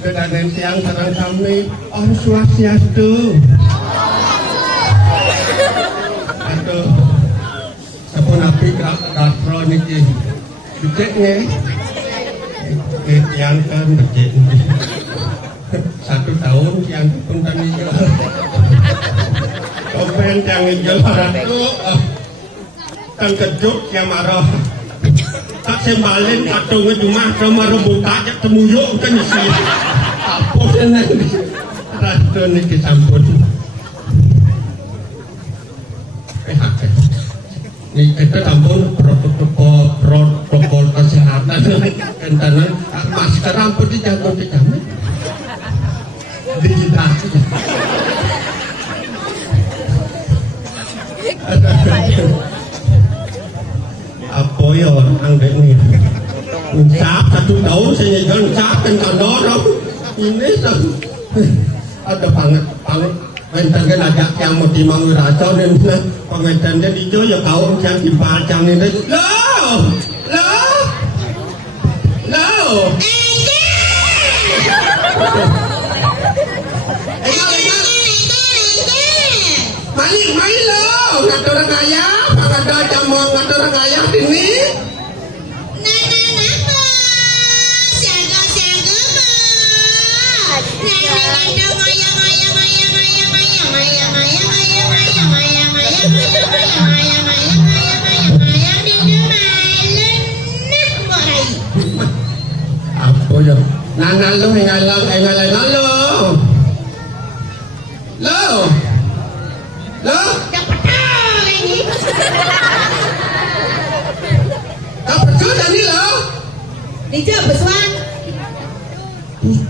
Kedatangan tiang sareng kami Om Swastiastu. Aduh, sampun api katro niki becek nggih. Tiang kan becek. 1 tahun tiang pun kami Kopen tiang hijau ratu kan kejut yang marah. Tak sembalin atau ngejumah sama rebuka aja temuyuk kan isi apa dengan ratu ini disampun ini itu sampun protokol kesehatan karena masker ampun dijatuh di kami digital boyo ang ini. Sap 1 tahun saya jalan sap kan dorong. Ini ada banget Pengen ajak yang mau dimangu rasa dan pengetannya di jo ya kau yang dipacang ini lo Mali lo ngatur orang kaya ada jamu ngatur orang kaya ini apa ya nanal lo ngalang lo dapat tuh tadi lo dijawab Beswan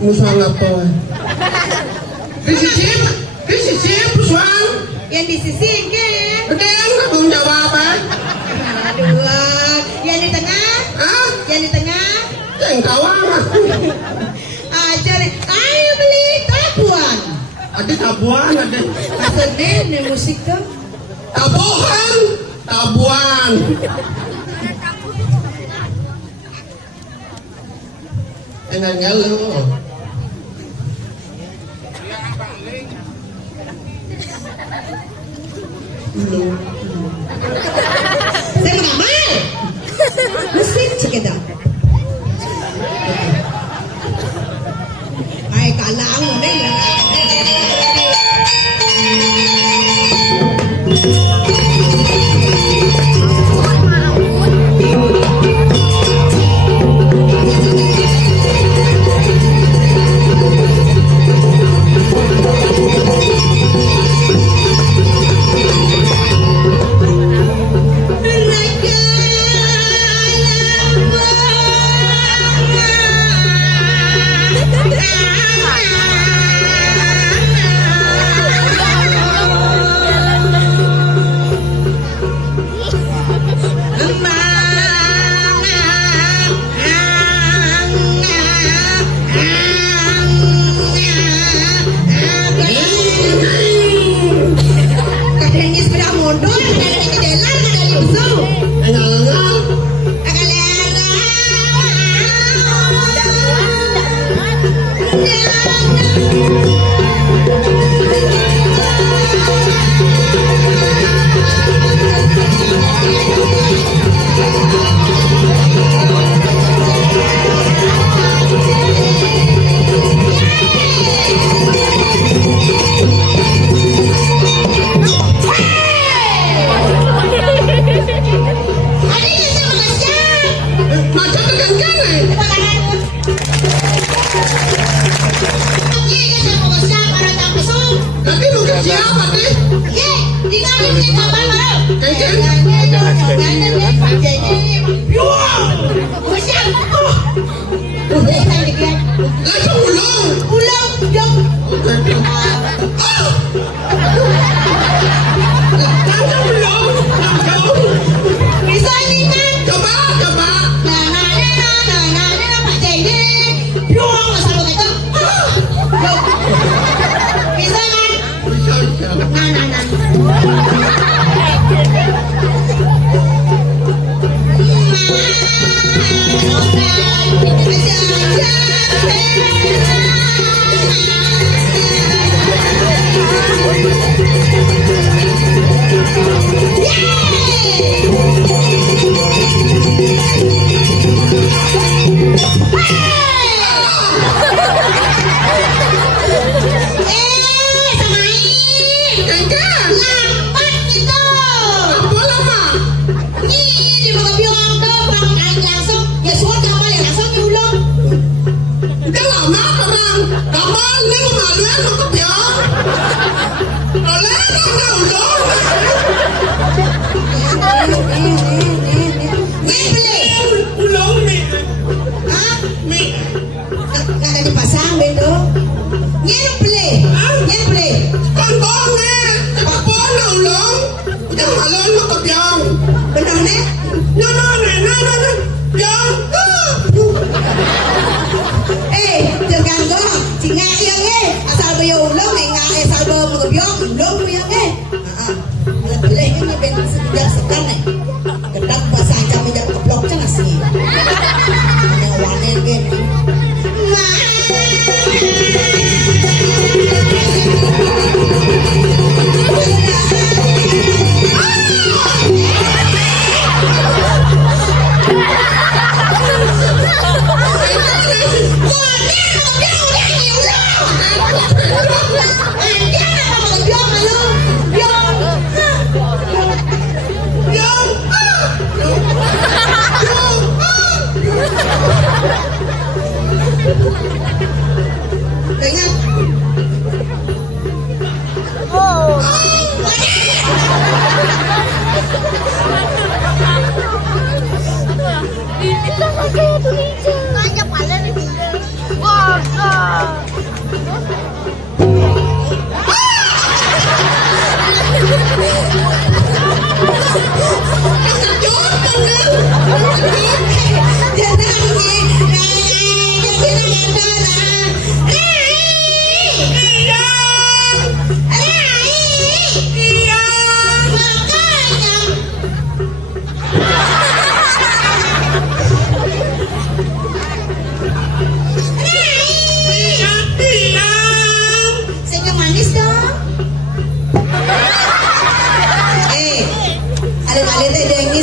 musang apa disisip musang yang disisihin kan udah nggak belum jawab aduh yang di tengah yang di tengah yang kawan aja nih ayo beli tabuan ada tabuan ada maksudnya nih musik tuh tabuan enggak ngelu saya nggak mau musik sekedar ay kalang mo na no,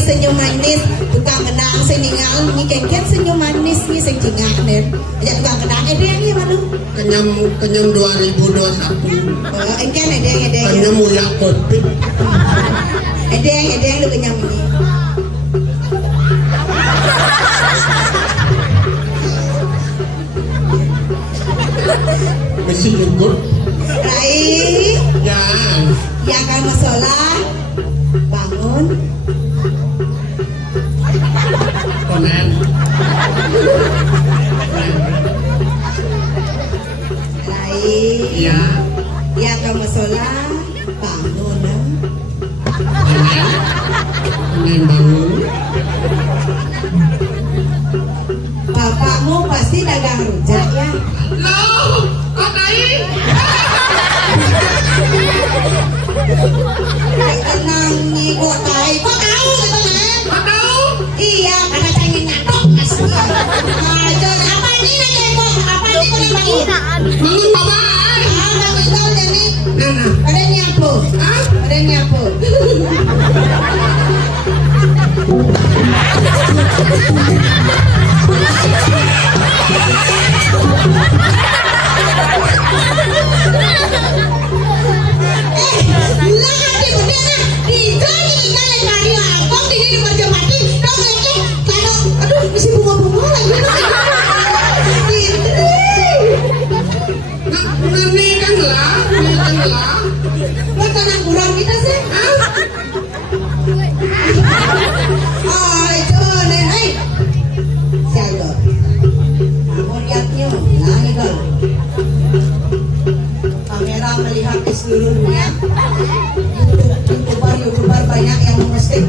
senyum manis, tukang kenang seningal, ni kengket senyum manis ni sejengak nih. Aja tukang kenang edeng ya mana? Kenyam 2021. Engken edeng. Kenyam mulia covid. Edeng lu kenyam ini. Mesti nyugut. Rai, Ya. ya kan masalah bangun. Konen. Rai, Ya. ya kan masalah bangun. Konen bangun. Bapakmu pasti dagang rujak ya. Loh, katain. Tenang nih kok tahu gitu kan? Kau tahu? Iya, karena pengen nyatok pasti. Aduh, apa ini nih kok? Apa ini kok bangun? Bangun papa. Bangun dong jadi. Nana. Ada nyapu. Hah? Ada nyapu. Ini kan lah. Kamera melihat di seluruh dunia. YouTuber banyak yang memposting.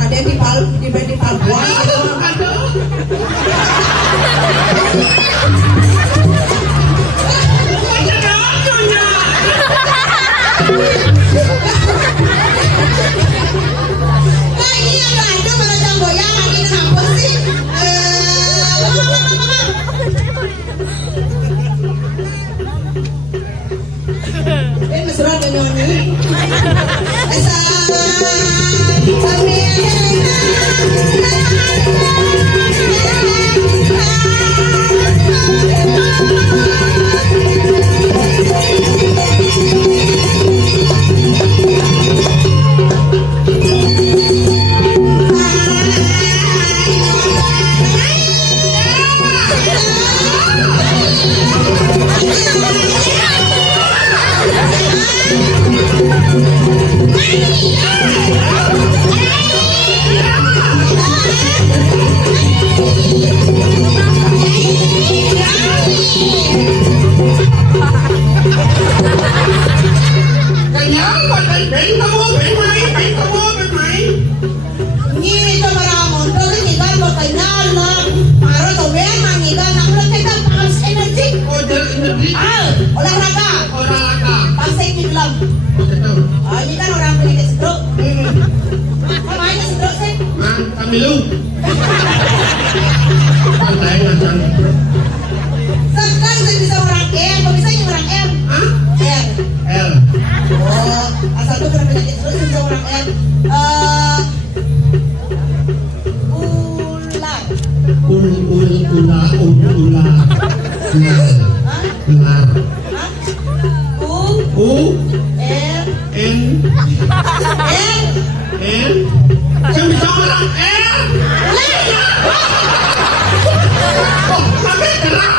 Ada yang di Papua gitu. Nah, ini yang ada pada jam goyangan ini apa sih? Ini mesra dengan nyanyi. Olahraga. Pasai di dalam. Ini kan orang penyakit stroke. Kok main stroke sih? Kamilu. Pantai ngacan. Sekarang saya bisa orang M, kok bisa yang orang M? Hah? M. L. Oh, asal tuh kena penyakit stroke saya bisa orang M. Ular. Ular. Hah? Ular. Hah? U. L. N. L. N. Saya bisa orang L. Oh, sampai gerak.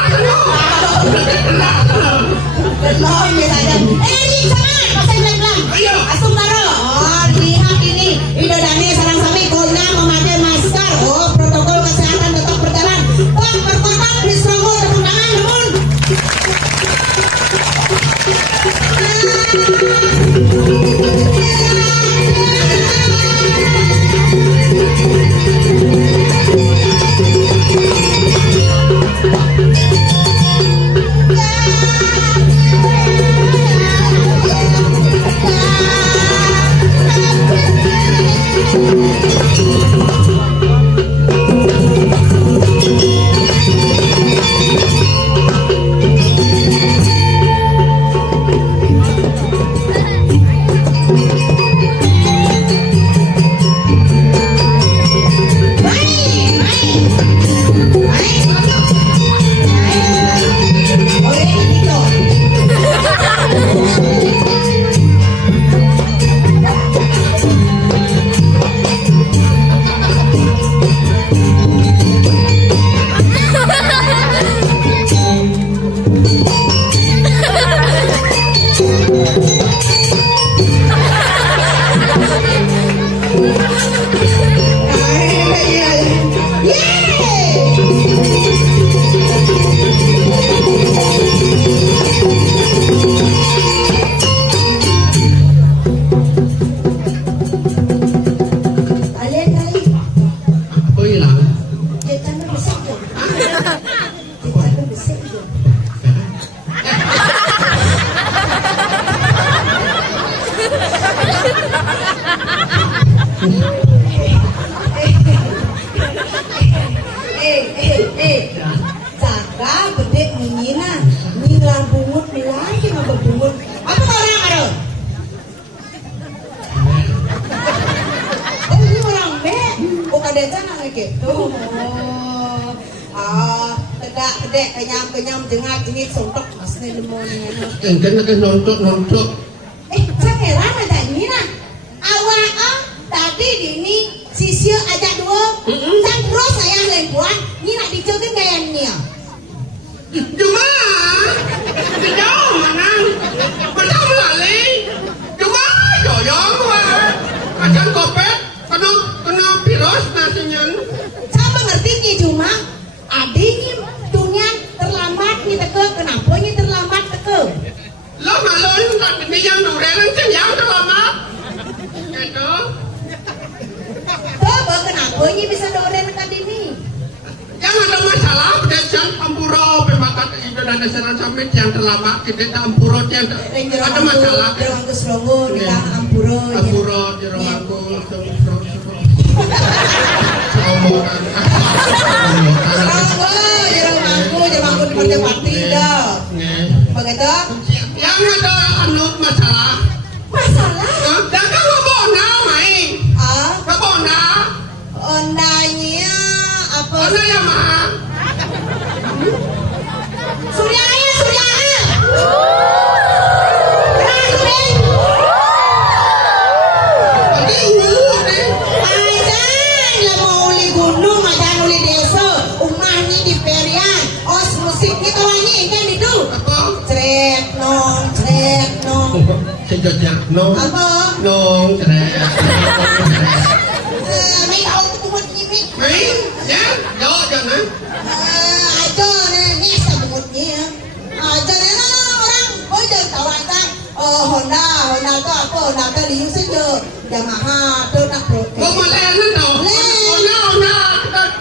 Belum ya saja. Ini semangat, pasai pelan-pelan. Ayo. Asum taro. Oh, lihat ini. Idodane sarang sami golnya memakai masker. Oh, protokol kesehatan tetap berjalan. Bang, berkorban di Seronggo, tepuk tangan, namun. Kita tuh bisa itu. Jaga bedek nyina, nyila bungut mulai kena berbungut. Apa orang ada? Oh ini orang be, bukan desa nang gitu. Tegak bedek kenyam jengit suntok asli demonya. Engken nak nontok. Saya heran ada nyina. Awak tadi dini sisir ajak dua, sang terus saya lengkuan, nyina dicokin gayanya. Cuma jauh mana macam lali cuma joyong macam kopet kena virus nasinya Saya mengerti ni cuma adiknya dunia terlambat ni teke, kenapa ni terlambat teke? lo malon tapi yang duren yang terlama itu Coba kenapa ni bisa doren dekat ini? yang ada masalah pedagang Ampuro pemakat itu dan seran samit yang terlama kita Ampuro yang ada masalah Jerang ke Selongo, di Ampuro. Ampuro jerang aku Selongo, jerang aku di Pati dah. Begitu? yang ada masalah Masalah? dan kalau bona main bona Ondanya apa? bona yang mahal Suryanya. Kenapa Suryanya? Tapi Ajan lah mau uli gunung, ajan uli desa, umahnya di Perian, os musik kita wangi kan itu. apa? Cret nong. Sejak nong Apa? nong cerai May tahu tu buat ni. main ya yo jangan Aja ni sebutnya. Aja ni orang, oh jangan tawarkan. Honda tu apa? Honda tu liu saja. Yamaha tu nak protes. kau malah nendo ona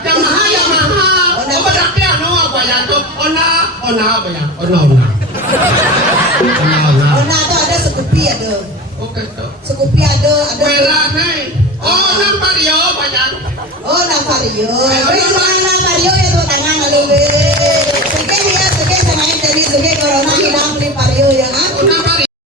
Yamaha kau berarti anu apa ya tuh ona apa ya ona Honda tu ada Scoopy ada. oke tuh Scoopy ada. merah nih oh nampak dia banyak Oh, Navario. Navario ya tuh tangan lalu. Sige sama yang tadi sige corona hilang di Vario ya kan? nampak